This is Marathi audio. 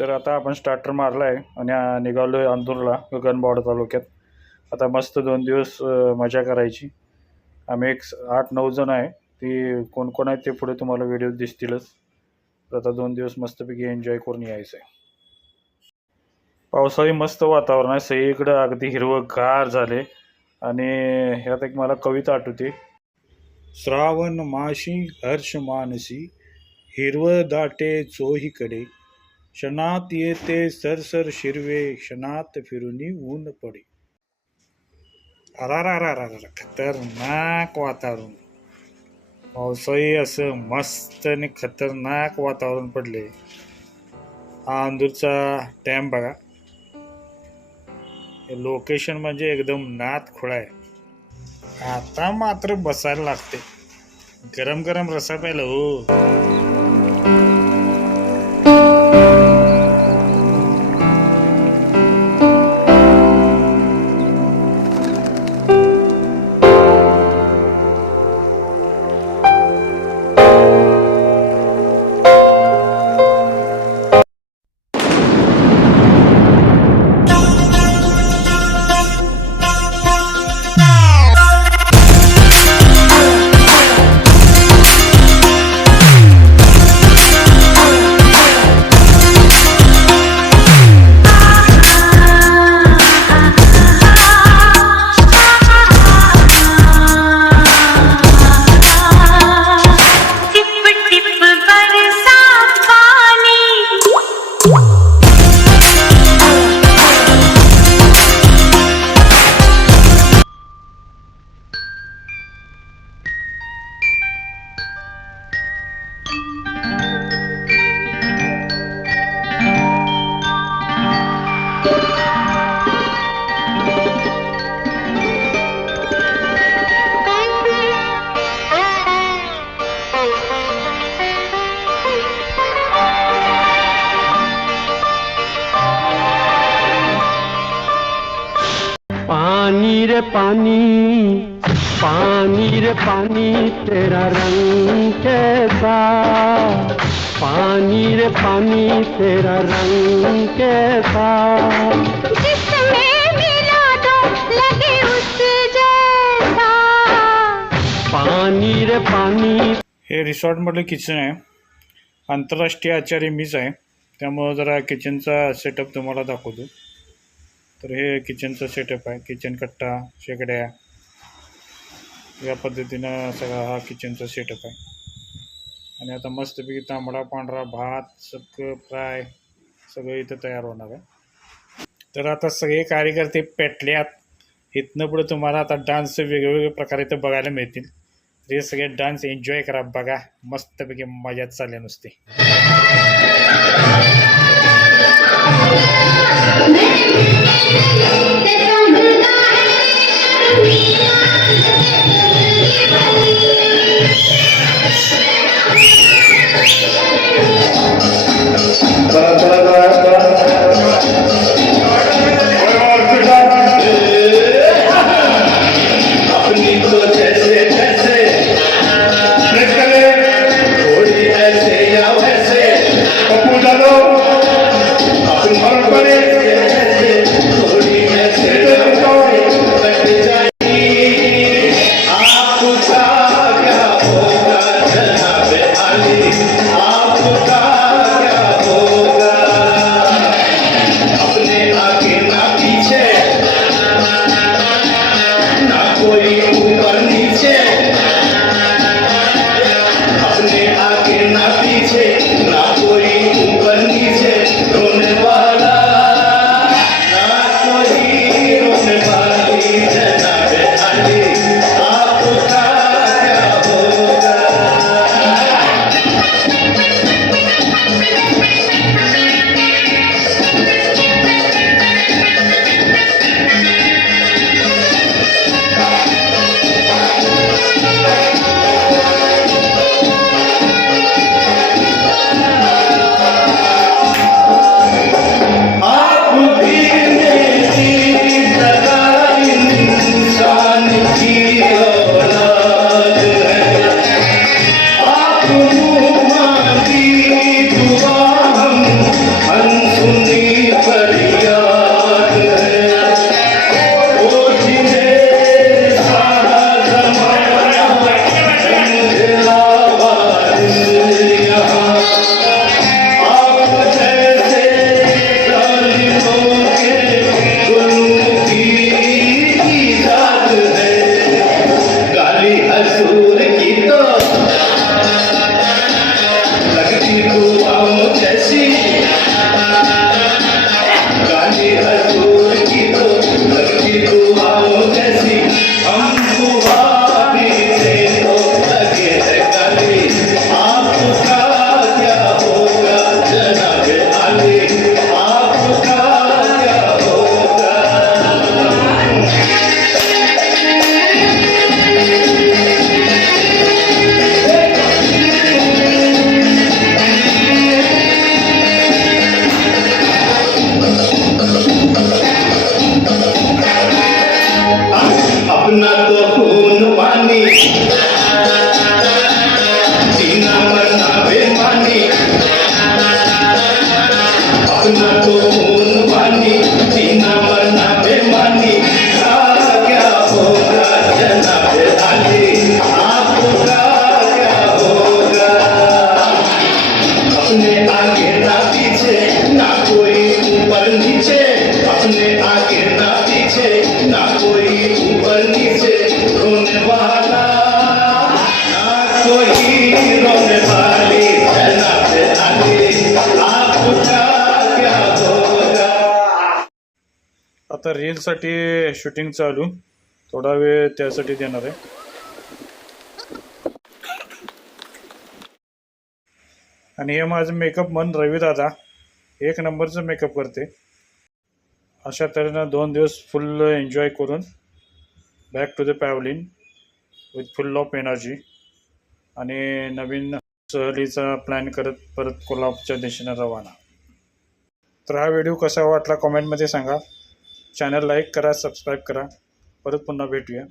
तर आता आपण स्टार्टर मारला आहे आणि निघालो आहे अंदूरला, गगनबावड तालुक्यात. आता मस्त 2 दिवस मजा करायची. आम्ही एक 8-9 जण आहे. ती कोण कोण आहेत ते पुढे तुम्हाला व्हिडिओ दिसतीलच. तर आता 2 दिवस मस्तपैकी एन्जॉय करून यायचं आहे. पावसाळी मस्त वातावरण आहे, सगळीकडं अगदी हिरवंगार झाले. आणि ह्यात एक मला कविता आठवते. श्रावण माशी हर्ष मानसी, हिरवं दाटे चोहीकडे, क्षणात येते सरसर शिरवे, क्षणात फिरुनी ऊन पडे. अरारारारा, खतरनाक वातावरण. पावसाळी असं मस्त आणि खतरनाक वातावरण पडले. हा अंदूरचा डॅम बघा. लोकेशन म्हणजे एकदम नाद खुळा आहे. आता मात्र बसायला लागते. गरम गरम रसा प्यायला हो. पानी रे पानी, पानी रे पानी, तेरा रंग कैसा, पानी रे पानी, तेरा रंग कैसा, जिसमें मिला दो लगे उस जैसा, पानी रे पानी. हे रिसॉर्टमधलं किचन आहे. आंतरराष्ट्रीय आचार्य मीच आहे, त्यामुळं जरा किचनचा सेटअप तुम्हाला दाखवतो. तर हे किचनचं सेटअप आहे. किचन कट्टा, शेगड्या, या पद्धतीनं सगळा हा किचनचा सेटअप आहे. आणि आता मस्तपैकी तांबडा पांढरा भात, सगळं फ्राय सगळं इथं तयार होणार आहे. तर आता सगळे कार्यकर्ते पेटल्यात. इथनं पुढे तुम्हाला आता डान्स वेगवेगळे प्रकार इथं बघायला मिळतील. हे सगळे डान्स एन्जॉय करा, बघा. मस्तपैकी मजाच चालली नुसती. अपने आगे ना पीछे ना कोई ऊपर नीचे अपने आगे ना पीछे ना कोई ऊपर नीचे रोने वाला ना कोई रोने वाली जनाबे आगे आपका क्या होगा. आता रीलसाठी शूटिंग चालू, थोडा वेळ त्यासाठी देणार आहे. आणि हे माझं मेकअप मन रवी दादा एक नंबरचं मेकअप करते. अशा तऱ्हेनं 2 दिवस फुल एन्जॉय करून back to the pavilion with full of energy आणि नवीन सहलीचा प्लॅन करत परत कोल्हापूरच्या दिशेनं रवाना. तर हा व्हिडिओ कसा वाटला कमेंटमध्ये सांगा. चॅनल लाईक करा, सबस्क्राईब करा. परत पुन्हा भेटूया.